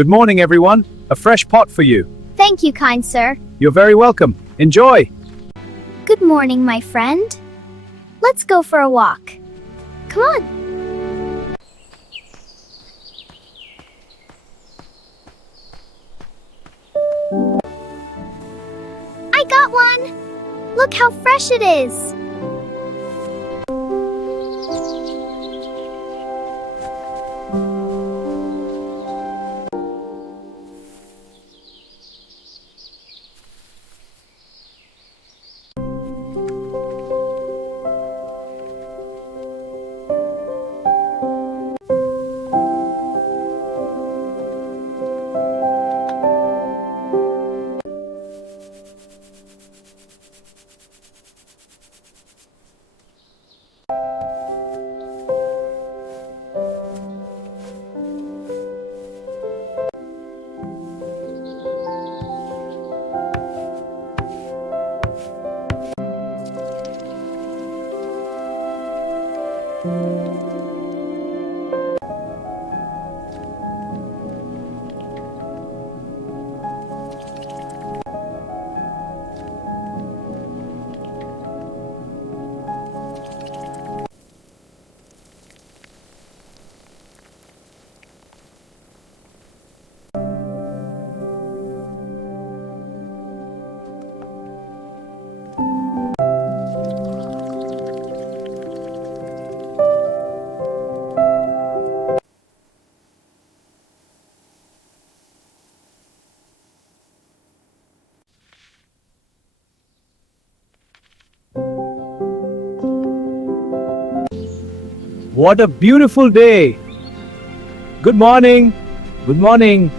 Good morning, everyone. A fresh pot for you. Thank you, kind sir. You're very welcome. Enjoy. Good morning, my friend. Let's go for a walk. Come on. I got one. Look how fresh it is. What a beautiful day. Good morning. Good morning.